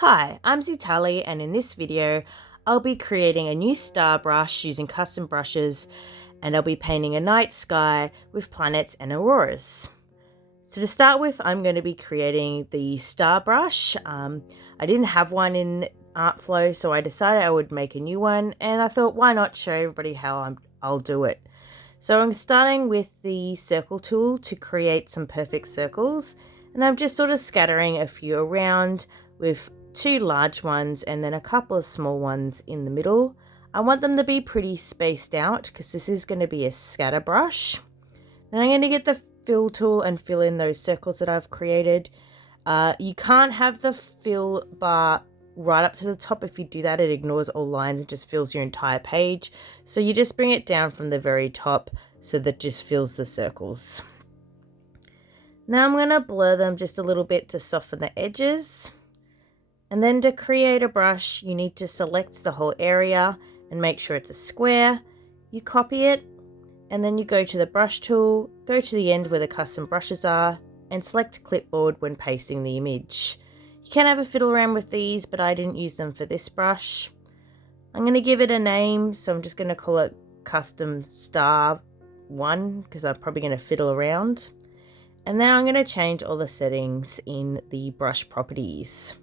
Hi, I'm Ztarli, and in this video I'll be creating a new star brush using custom brushes, and I'll be painting a night sky with planets and auroras. So to start with, I'm going to be creating the star brush. I didn't have one in Artflow, so I decided I would make a new one, and I thought why not show everybody how I'll do it. So I'm starting with the circle tool to create some perfect circles, and I'm just sort of scattering a few around with two large ones and then a couple of small ones in the middle. I want them to be pretty spaced out because this is going to be a scatter brush. Then I'm going to get the fill tool and fill in those circles that I've created. You can't have the fill bar right up to the top. If you do that, it ignores all lines and just fills your entire page. So you just bring it down from the very top so that just fills the circles. Now I'm going to blur them just a little bit to soften the edges. And then to create a brush, you need to select the whole area and make sure it's a square. You copy it, and then you go to the brush tool, go to the end where the custom brushes are, and select clipboard when pasting the image. You can have a fiddle around with these, but I didn't use them for this brush. I'm going to give it a name, so I'm just going to call it Custom Star 1 because I'm probably going to fiddle around. And then I'm going to change all the settings in the brush properties.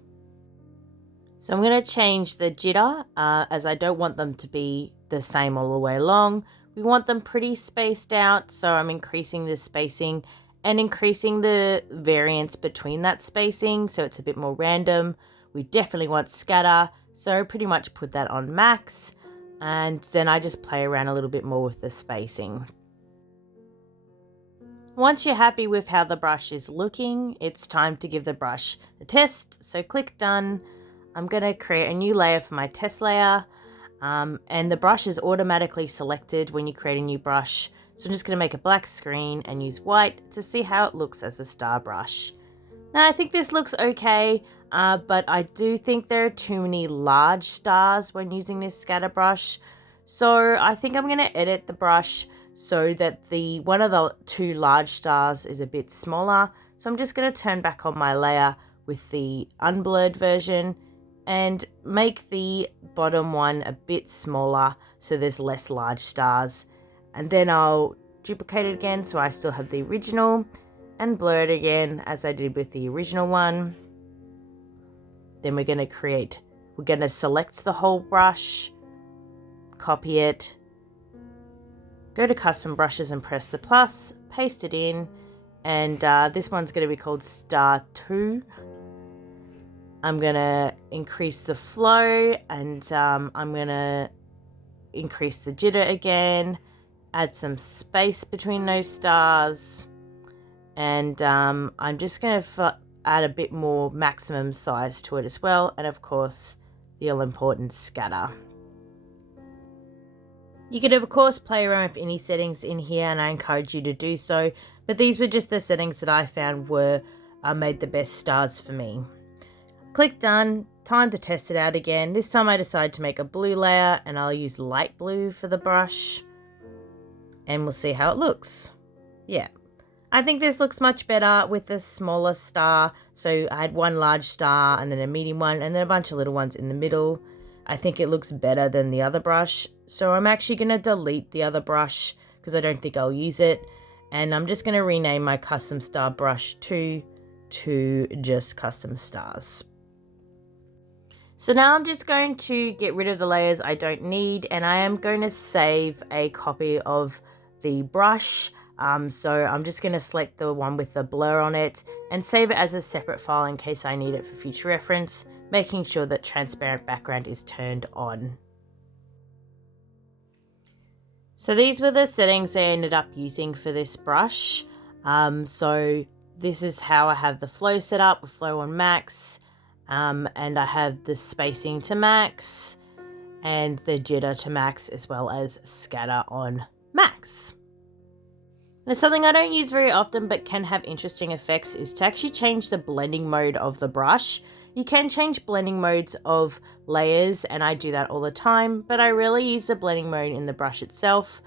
So I'm going to change the jitter as I don't want them to be the same all the way along. We want them pretty spaced out, so I'm increasing the spacing and increasing the variance between that spacing so it's a bit more random. We definitely want scatter, so pretty much put that on max, and then I just play around a little bit more with the spacing. Once you're happy with how the brush is looking, it's time to give the brush a test, so click done. I'm going to create a new layer for my test layer, and the brush is automatically selected when you create a new brush. So I'm just going to make a black screen and use white to see how it looks as a star brush. Now I think this looks okay, but I do think there are too many large stars when using this scatter brush. So I think I'm going to edit the brush so that one of the two large stars is a bit smaller. So I'm just going to turn back on my layer with the unblurred version and make the bottom one a bit smaller so there's less large stars. And then I'll duplicate it again so I still have the original and blur it again as I did with the original one. Then we're going to select the whole brush, copy it, go to custom brushes and press the plus, paste it in, and this one's going to be called Star 2. I'm going to increase the flow, and I'm going to increase the jitter again, add some space between those stars, and I'm just going to add a bit more maximum size to it as well, and of course the all-important scatter. You could of course play around with any settings in here, and I encourage you to do so, but these were just the settings that I found made the best stars for me. Click done, time to test it out again. This time I decided to make a blue layer, and I'll use light blue for the brush, and we'll see how it looks. Yeah, I think this looks much better with the smaller star. So I had one large star and then a medium one and then a bunch of little ones in the middle. I think it looks better than the other brush. So I'm actually going to delete the other brush because I don't think I'll use it. And I'm just going to rename my custom star brush 2 to just custom stars. So now I'm just going to get rid of the layers I don't need, and I am going to save a copy of the brush. So I'm just going to select the one with the blur on it and save it as a separate file in case I need it for future reference, making sure that transparent background is turned on. So these were the settings I ended up using for this brush. So this is how I have the flow set up with flow on max. And I have the spacing to max and the jitter to max, as well as scatter on max. Now, something I don't use very often but can have interesting effects is to actually change the blending mode of the brush. You can change blending modes of layers, and I do that all the time, but I rarely use the blending mode in the brush itself.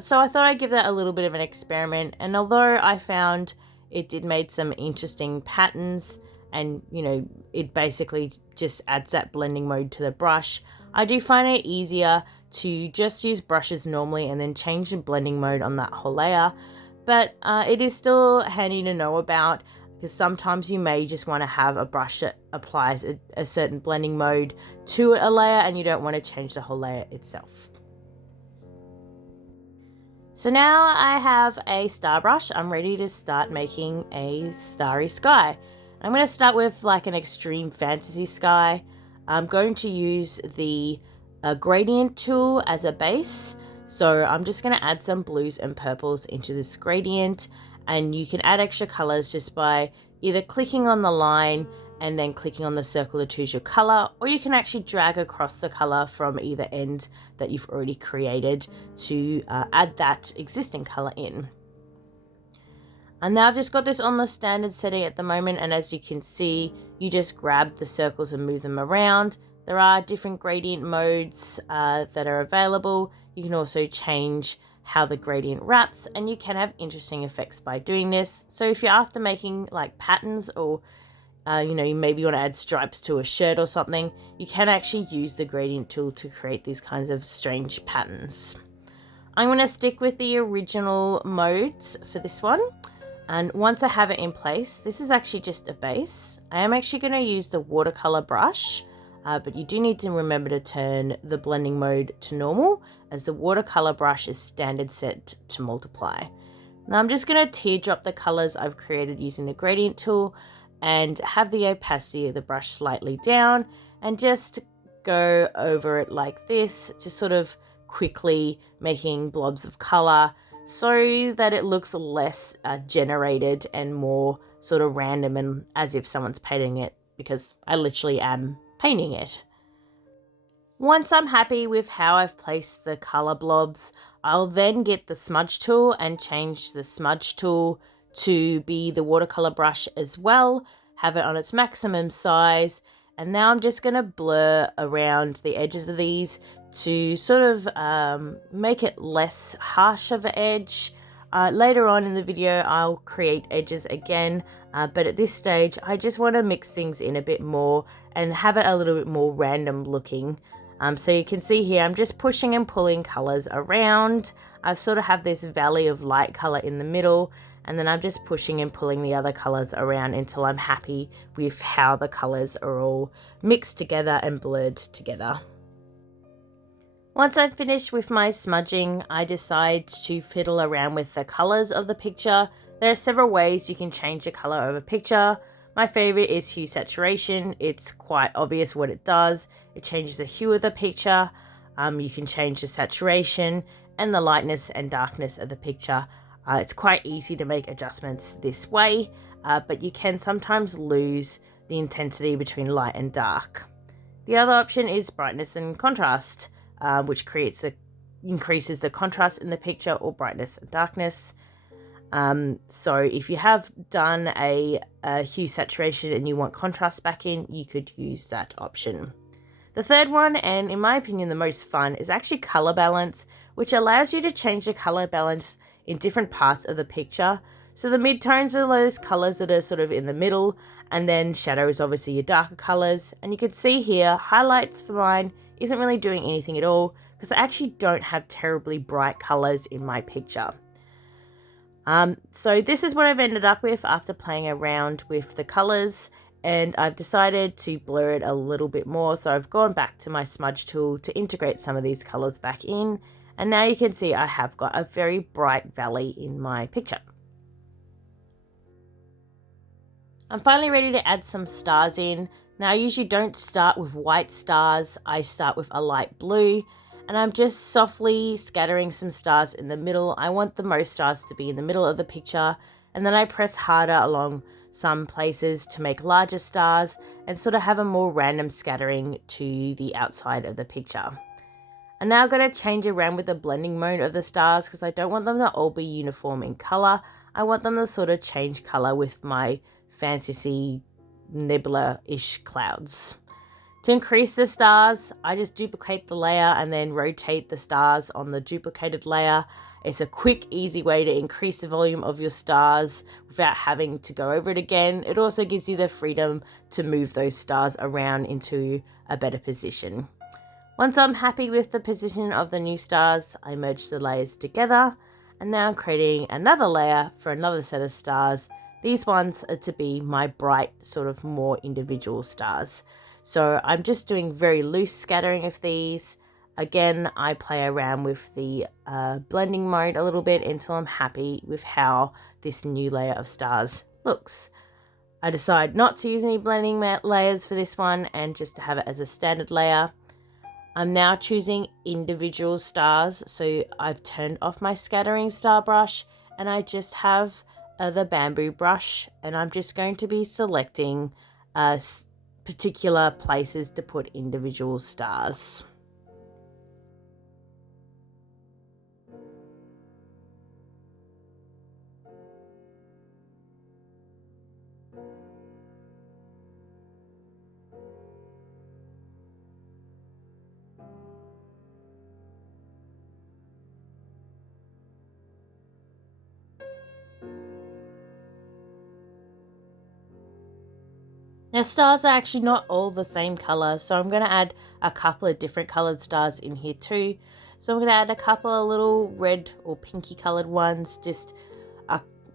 So I thought I'd give that a little bit of an experiment, and although I found it did make some interesting patterns and you know, it basically just adds that blending mode to the brush. I do find it easier to just use brushes normally and then change the blending mode on that whole layer, but it is still handy to know about, because sometimes you may just want to have a brush that applies a certain blending mode to a layer and you don't want to change the whole layer itself. So now I have a star brush. I'm ready to start making a starry sky. I'm going to start with like an extreme fantasy sky. I'm going to use the gradient tool as a base. So I'm just going to add some blues and purples into this gradient, and you can add extra colors just by either clicking on the line and then clicking on the circle to choose your color, or you can actually drag across the color from either end that you've already created to add that existing color in. And now I've just got this on the standard setting at the moment, and as you can see, you just grab the circles and move them around. There are different gradient modes that are available. You can also change how the gradient wraps, and you can have interesting effects by doing this. So if you're after making like patterns, or you know, maybe you want to add stripes to a shirt or something, you can actually use the gradient tool to create these kinds of strange patterns. I'm going to stick with the original modes for this one. And once I have it in place, this is actually just a base. I am actually going to use the watercolor brush, but you do need to remember to turn the blending mode to normal, as the watercolor brush is standard set to multiply. Now I'm just going to teardrop the colors I've created using the gradient tool and have the opacity of the brush slightly down, and just go over it like this, just sort of quickly making blobs of color so that it looks less generated and more sort of random and as if someone's painting it, because I literally am painting it. Once I'm happy with how I've placed the color blobs, I'll then get the smudge tool and change the smudge tool to be the watercolor brush as well, have it on its maximum size, and now I'm just going to blur around the edges of these to sort of make it less harsh of an edge. Later on in the video I'll create edges again, but at this stage I just want to mix things in a bit more and have it a little bit more random looking. So you can see here I'm just pushing and pulling colors around. I sort of have this valley of light color in the middle, and then I'm just pushing and pulling the other colors around until I'm happy with how the colors are all mixed together and blurred together. Once I'm finished with my smudging, I decide to fiddle around with the colors of the picture. There are several ways you can change the color of a picture. My favorite is hue saturation. It's quite obvious what it does. It changes the hue of the picture. You can change the saturation and the lightness and darkness of the picture. It's quite easy to make adjustments this way, but you can sometimes lose the intensity between light and dark. The other option is brightness and contrast, which increases the contrast in the picture, or brightness and darkness. So if you have done a hue saturation and you want contrast back in, you could use that option. The third one, and in my opinion the most fun, is actually color balance, which allows you to change the color balance in different parts of the picture. So the midtones are those colors that are sort of in the middle, and then shadow is obviously your darker colors. And you can see here, highlights for mine isn't really doing anything at all, because I actually don't have terribly bright colors in my picture. So this is what I've ended up with after playing around with the colors, and I've decided to blur it a little bit more. So I've gone back to my smudge tool to integrate some of these colors back in, and now you can see I have got a very bright valley in my picture. I'm finally ready to add some stars in. Now I usually don't start with white stars, I start with a light blue, and I'm just softly scattering some stars in the middle. I want the most stars to be in the middle of the picture, and then I press harder along some places to make larger stars and sort of have a more random scattering to the outside of the picture. I'm now going to change around with the blending mode of the stars, because I don't want them to all be uniform in color. I want them to sort of change color with my fantasy nebula-ish clouds. To increase the stars, I just duplicate the layer and then rotate the stars on the duplicated layer. It's a quick, easy way to increase the volume of your stars without having to go over it again. It also gives you the freedom to move those stars around into a better position. Once I'm happy with the position of the new stars, I merge the layers together, and now I'm creating another layer for another set of stars. These ones are to be my bright, sort of more individual stars. So I'm just doing very loose scattering of these. Again, I play around with the blending mode a little bit until I'm happy with how this new layer of stars looks. I decide not to use any blending layers for this one and just to have it as a standard layer. I'm now choosing individual stars, so I've turned off my scattering star brush and I just have the bamboo brush, and I'm just going to be selecting particular places to put individual stars. Now, stars are actually not all the same color, so I'm going to add a couple of different colored stars in here too. So I'm going to add a couple of little red or pinky colored ones, just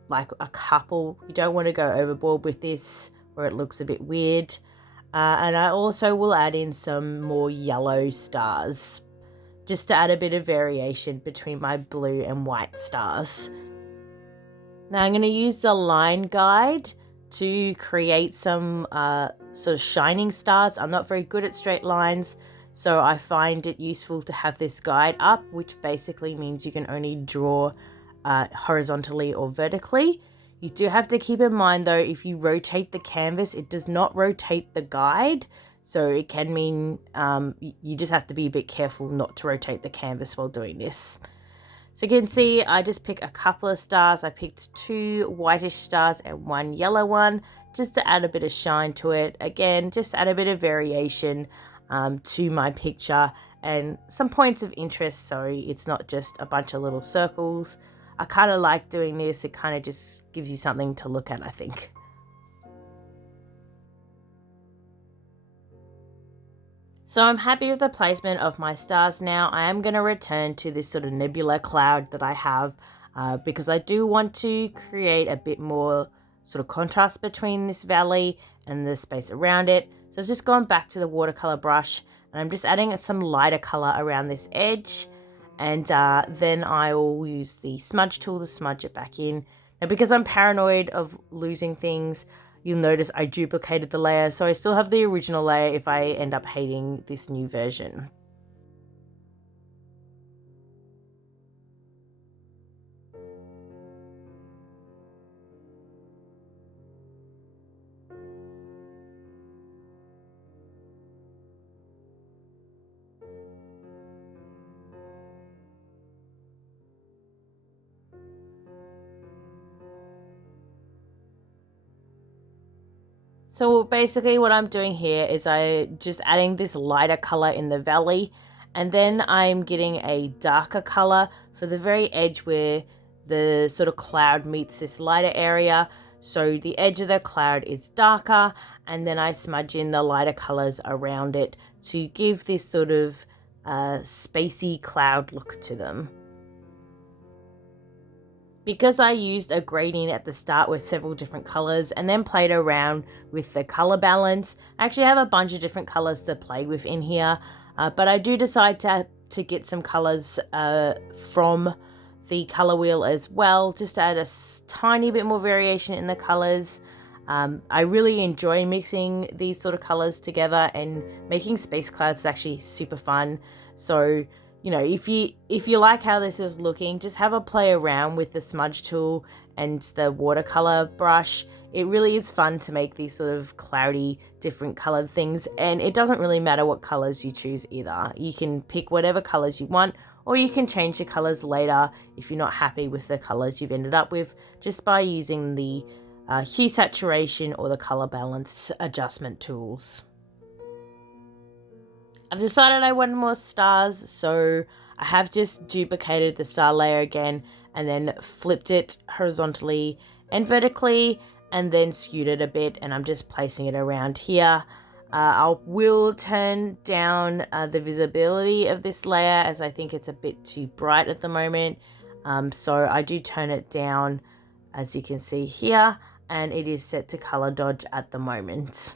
like a couple. You don't want to go overboard with this or it looks a bit weird. And I also will add in some more yellow stars, just to add a bit of variation between my blue and white stars. Now I'm going to use the line guide to create some sort of shining stars. I'm not very good at straight lines, so I find it useful to have this guide up, which basically means you can only draw horizontally or vertically. You do have to keep in mind though, if you rotate the canvas, it does not rotate the guide. So it can mean you just have to be a bit careful not to rotate the canvas while doing this. So you can see I just pick a couple of stars. I picked 2 whitish stars and 1 yellow one, just to add a bit of shine to it. Again, just add a bit of variation to my picture and some points of interest, so it's not just a bunch of little circles. I kind of like doing this. It kind of just gives you something to look at, I think. So I'm happy with the placement of my stars now. I am going to return to this sort of nebula cloud that I have because I do want to create a bit more sort of contrast between this valley and the space around it. So I've just gone back to the watercolor brush and I'm just adding some lighter color around this edge, and then I will use the smudge tool to smudge it back in. Now, because I'm paranoid of losing things, you'll notice I duplicated the layer, so I still have the original layer if I end up hating this new version. So basically what I'm doing here is I just adding this lighter color in the valley, and then I'm getting a darker color for the very edge where the sort of cloud meets this lighter area. So the edge of the cloud is darker, and then I smudge in the lighter colors around it to give this sort of spacey cloud look to them. Because I used a gradient at the start with several different colors and then played around with the color balance, I actually have a bunch of different colors to play with in here, but I do decide to get some colors from the color wheel as well, just to add a tiny bit more variation in the colors. I really enjoy mixing these sort of colors together, and making space clouds is actually super fun. So you know, if you like how this is looking, just have a play around with the smudge tool and the watercolor brush. It really is fun to make these sort of cloudy, different colored things, and it doesn't really matter what colors you choose either. You can pick whatever colors you want, or you can change the colors later if you're not happy with the colors you've ended up with, just by using the hue saturation or the color balance adjustment tools. I've decided I wanted more stars, so I have just duplicated the star layer again and then flipped it horizontally and vertically and then skewed it a bit, and I'm just placing it around here. I will turn down the visibility of this layer as I think it's a bit too bright at the moment. So I do turn it down, as you can see here, and it is set to color dodge at the moment.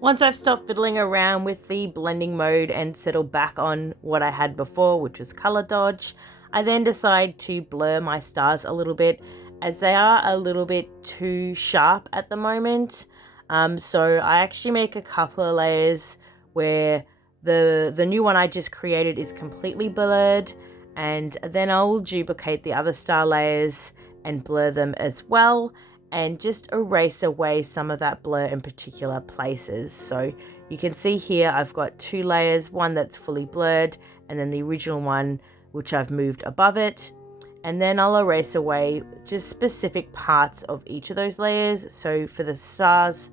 Once I've stopped fiddling around with the blending mode and settled back on what I had before, which was color dodge, I then decide to blur my stars a little bit as they are a little bit too sharp at the moment. So I actually make a couple of layers where the new one I just created is completely blurred, and then I'll duplicate the other star layers and blur them as well, and just erase away some of that blur in particular places. So you can see here I've got two layers, one that's fully blurred and then the original one which I've moved above it, and then I'll erase away just specific parts of each of those layers. So for the stars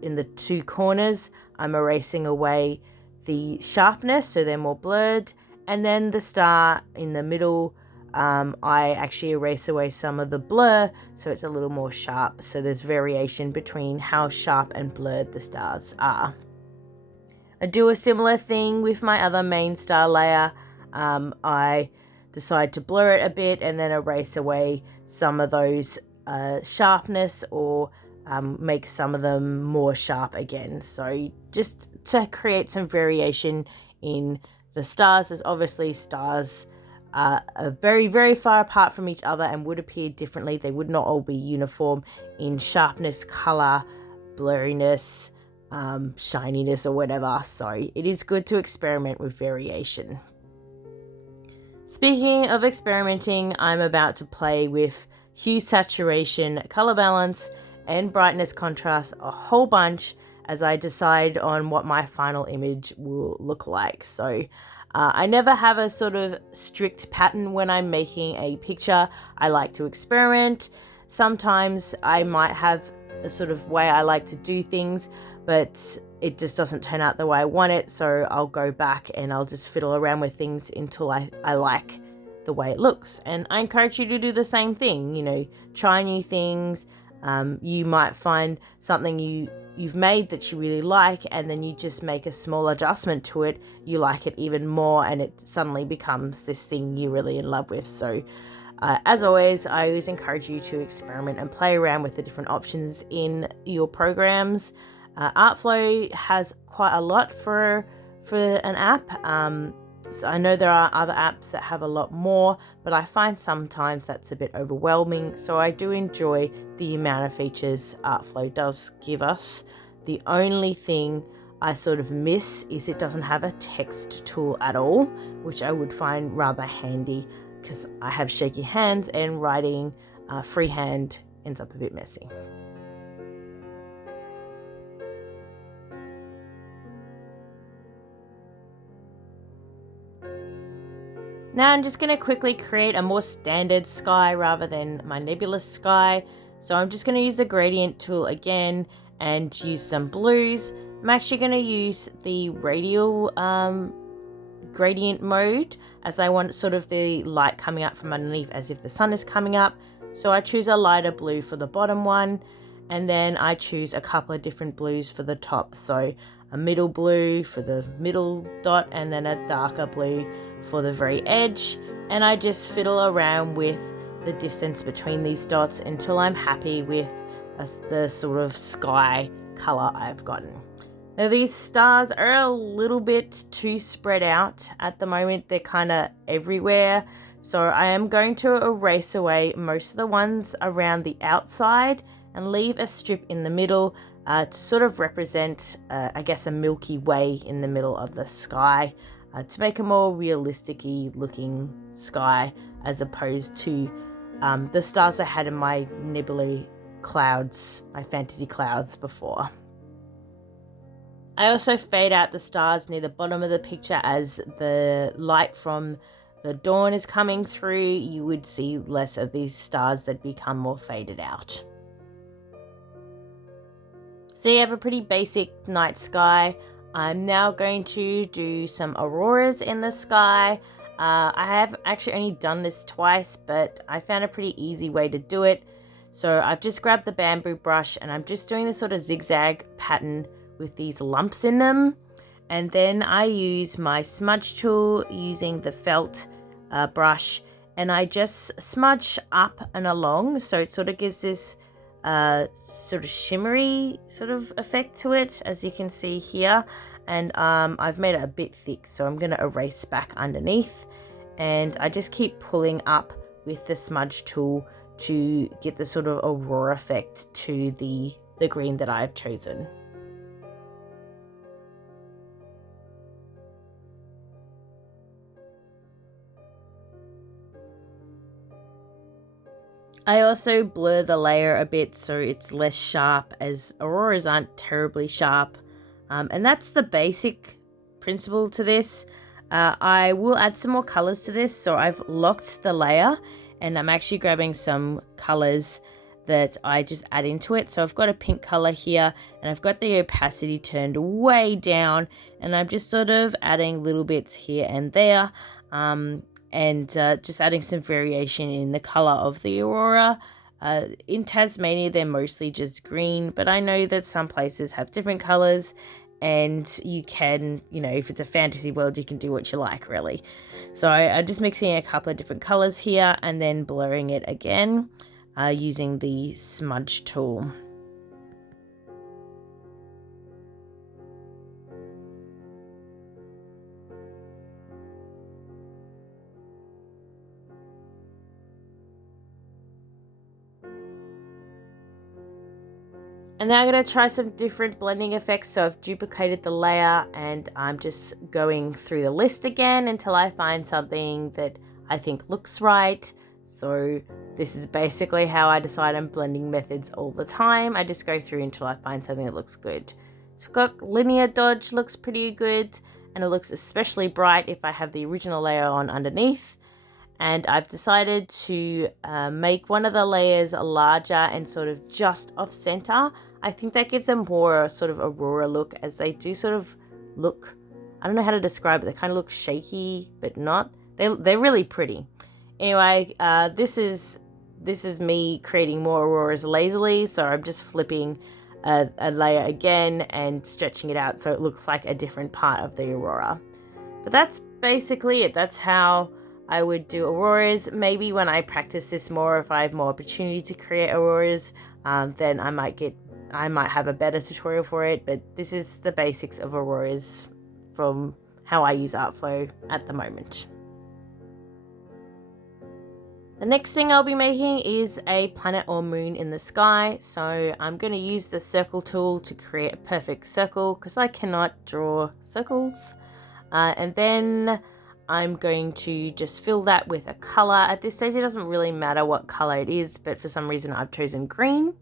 in the two corners, I'm erasing away the sharpness so they're more blurred, and then the star in the middle, I actually erase away some of the blur so it's a little more sharp, so there's variation between how sharp and blurred the stars are. I do a similar thing with my other main star layer. I decide to blur it a bit and then erase away some of those sharpness, or make some of them more sharp again. So just to create some variation in the stars, as obviously stars are very, very far apart from each other and would appear differently. They would not all be uniform in sharpness, color, blurriness, shininess, or whatever. So it is good to experiment with variation. Speaking of experimenting, I'm about to play with hue, saturation, color balance, and brightness contrast a whole bunch as I decide on what my final image will look like. So I never have a sort of strict pattern when I'm making a picture. I like to experiment. Sometimes I might have a sort of way I like to do things, but it just doesn't turn out the way I want it. So I'll go back and I'll just fiddle around with things until I like the way it looks. And I encourage you to do the same thing, you know, try new things. You might find something you've made that you really like, and then you just make a small adjustment to it. You like it even more, and it suddenly becomes this thing you're really in love with. So as always, I always encourage you to experiment and play around with the different options in your programs. Artflow has quite a lot for an app. So I know there are other apps that have a lot more, but I find sometimes that's a bit overwhelming. So I do enjoy the amount of features Artflow does give us. The only thing I sort of miss is it doesn't have a text tool at all, which I would find rather handy because I have shaky hands and writing freehand ends up a bit messy. Now I'm just going to quickly create a more standard sky rather than my nebulous sky. So I'm just going to use the gradient tool again and use some blues. I'm actually going to use the radial gradient mode, as I want sort of the light coming up from underneath as if the sun is coming up. So I choose a lighter blue for the bottom one, and then I choose a couple of different blues for the top. So a middle blue for the middle dot, and then a darker blue for the very edge. And I just fiddle around with the distance between these dots until I'm happy with the sort of sky color I've gotten. Now these stars are a little bit too spread out at the moment. They're kind of everywhere. So I am going to erase away most of the ones around the outside and leave a strip in the middle to sort of represent, I guess, a Milky Way in the middle of the sky, to make a more realistic-y looking sky as opposed to the stars I had in my nebulae clouds, my fantasy clouds before. I also fade out the stars near the bottom of the picture as the light from the dawn is coming through. You would see less of these stars that become more faded out. So you have a pretty basic night sky. I'm now going to do some auroras in the sky. I have actually only done this twice, but I found a pretty easy way to do it. So I've just grabbed the bamboo brush and I'm just doing this sort of zigzag pattern with these lumps in them. And then I use my smudge tool using the felt brush, and I just smudge up and along, so it sort of gives this sort of shimmery sort of effect to it, as you can see here. And I've made it a bit thick, so I'm going to erase back underneath, and I just keep pulling up with the smudge tool to get the sort of aurora effect to the green that I've chosen. I also blur the layer a bit so it's less sharp, as auroras aren't terribly sharp. And that's the basic principle to this. I will add some more colors to this, so I've locked the layer and I'm actually grabbing some colors that I just add into it. So I've got a pink color here and I've got the opacity turned way down, and I'm just sort of adding little bits here and there. And just adding some variation in the color of the aurora. In Tasmania, they're mostly just green, but I know that some places have different colors, and you can, if it's a fantasy world, you can do what you like, really. So I'm just mixing a couple of different colors here and then blurring it again using the smudge tool. And now I'm going to try some different blending effects. So I've duplicated the layer and I'm just going through the list again until I find something that I think looks right. So this is basically how I decide on blending methods all the time. I just go through until I find something that looks good. So I've got linear dodge, looks pretty good, and it looks especially bright if I have the original layer on underneath. And I've decided to make one of the layers larger and sort of just off center. I think that gives them more sort of aurora look, as they do sort of look, I don't know how to describe it, they kind of look shaky but not. They're really pretty. Anyway, this is me creating more auroras lazily, so I'm just flipping a layer again and stretching it out so it looks like a different part of the aurora. But that's basically it. That's how I would do auroras. Maybe when I practice this more, if I have more opportunity to create auroras, then I might have a better tutorial for it. But this is the basics of auroras from how I use Artflow at the moment. The next thing I'll be making is a planet or moon in the sky. So I'm going to use the circle tool to create a perfect circle because I cannot draw circles. And then I'm going to just fill that with a color. At this stage, it doesn't really matter what color it is, but for some reason I've chosen green.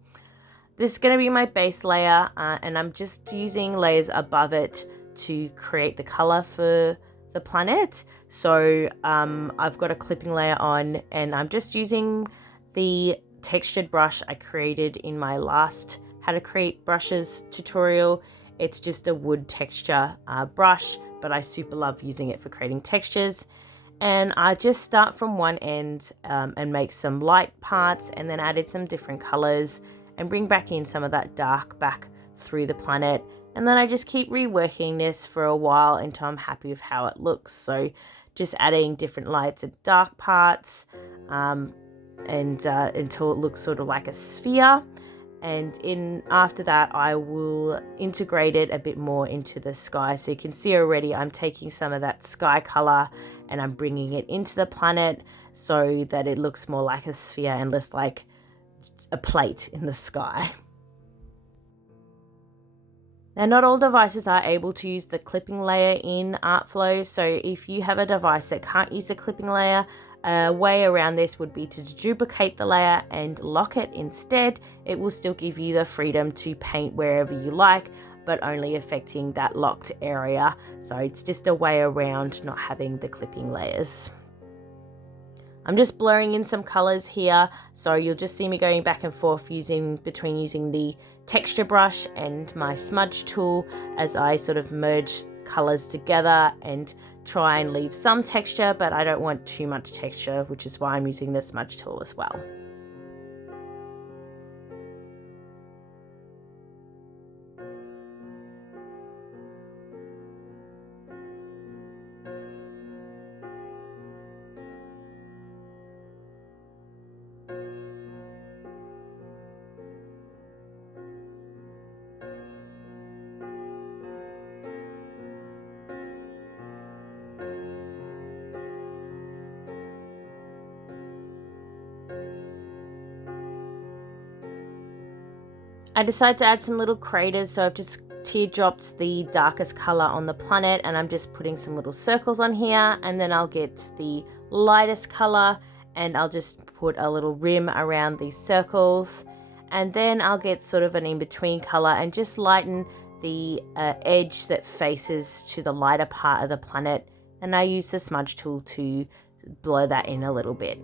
This is going to be my base layer, and I'm just using layers above it to create the color for the planet. So I've got a clipping layer on, and I'm just using the textured brush I created in my last how to create brushes tutorial. It's just a wood texture brush, but I super love using it for creating textures. And I just start from one end and make some light parts, and then added some different colors and bring back in some of that dark back through the planet. And then I just keep reworking this for a while until I'm happy with how it looks. So just adding different lights and dark parts and until it looks sort of like a sphere. And after that, I will integrate it a bit more into the sky. So you can see already I'm taking some of that sky color and I'm bringing it into the planet so that it looks more like a sphere and less like a plate in the sky. Now, not all devices are able to use the clipping layer in Artflow, so if you have a device that can't use the clipping layer, a way around this would be to duplicate the layer and lock it instead. It will still give you the freedom to paint wherever you like, but only affecting that locked area. So it's just a way around not having the clipping layers. I'm just blurring in some colors here, so you'll just see me going back and forth between using the texture brush and my smudge tool as I sort of merge colors together and try and leave some texture, but I don't want too much texture, which is why I'm using the smudge tool as well. I decided to add some little craters, so I've just teardropped the darkest color on the planet and I'm just putting some little circles on here, and then I'll get the lightest color and I'll just put a little rim around these circles, and then I'll get sort of an in-between color and just lighten the edge that faces to the lighter part of the planet, and I use the smudge tool to blur that in a little bit.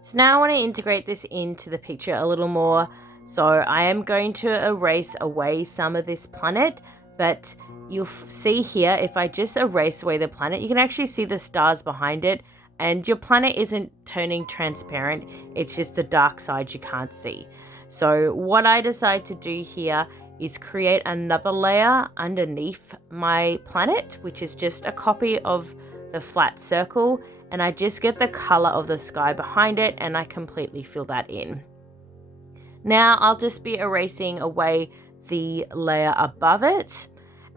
So now I want to integrate this into the picture a little more. So I am going to erase away some of this planet, but you'll see here, if I just erase away the planet, you can actually see the stars behind it, and your planet isn't turning transparent. It's just the dark side you can't see. So what I decide to do here is create another layer underneath my planet, which is just a copy of the flat circle, and I just get the color of the sky behind it and I completely fill that in. Now I'll just be erasing away the layer above it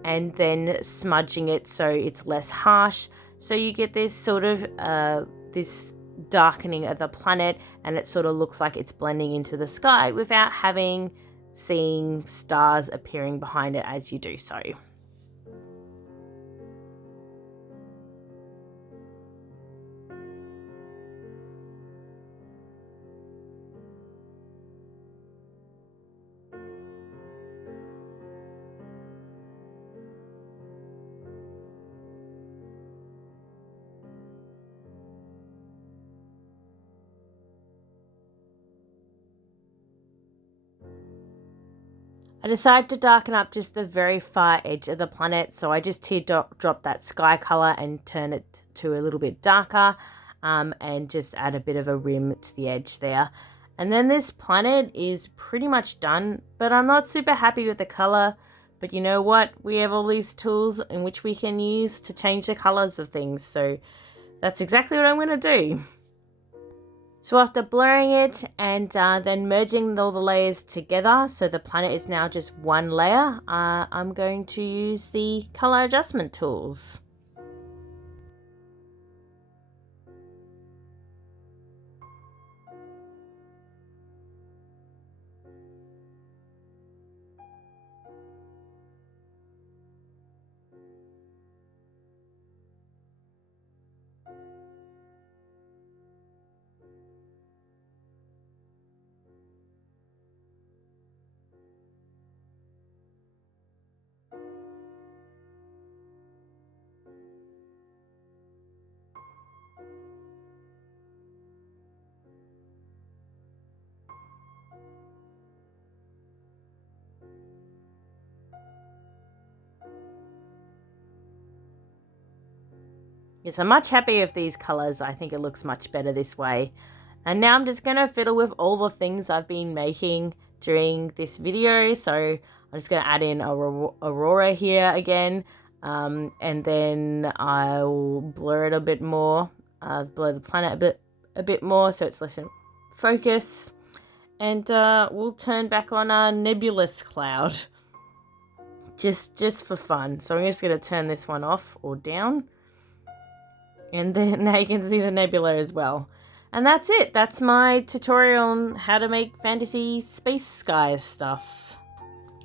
and then smudging it so it's less harsh, so you get this sort of this darkening of the planet, and it sort of looks like it's blending into the sky without seeing stars appearing behind it as you do so. I decided to darken up just the very far edge of the planet, so I just teardrop that sky color and turn it to a little bit darker, and just add a bit of a rim to the edge there. And then this planet is pretty much done, but I'm not super happy with the color. But you know what? We have all these tools in which we can use to change the colors of things, so that's exactly what I'm going to do. So after blurring it and then merging all the layers together, so the planet is now just one layer, I'm going to use the color adjustment tools. Yes, I'm much happier with these colors. I think it looks much better this way. And now I'm just going to fiddle with all the things I've been making during this video. So I'm just going to add in Aurora here again. And then I'll blur it a bit more. Blur the planet a bit more so it's less in focus. And we'll turn back on our nebulous cloud. just for fun. So I'm just going to turn this one off or down. And then now you can see the nebula as well. And that's it. That's my tutorial on how to make fantasy space sky stuff.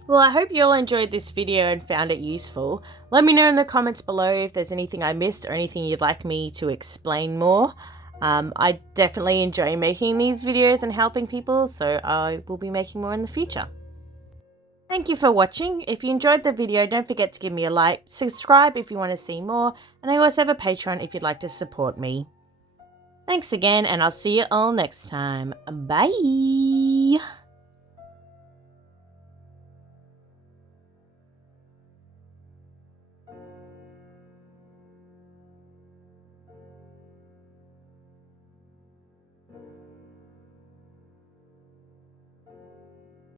Well, I hope you all enjoyed this video and found it useful. Let me know in the comments below if there's anything I missed or anything you'd like me to explain more. I definitely enjoy making these videos and helping people, so I will be making more in the future. Thank you for watching. If you enjoyed the video, don't forget to give me a like, subscribe if you want to see more, and I also have a Patreon if you'd like to support me. Thanks again, and I'll see you all next time. Bye!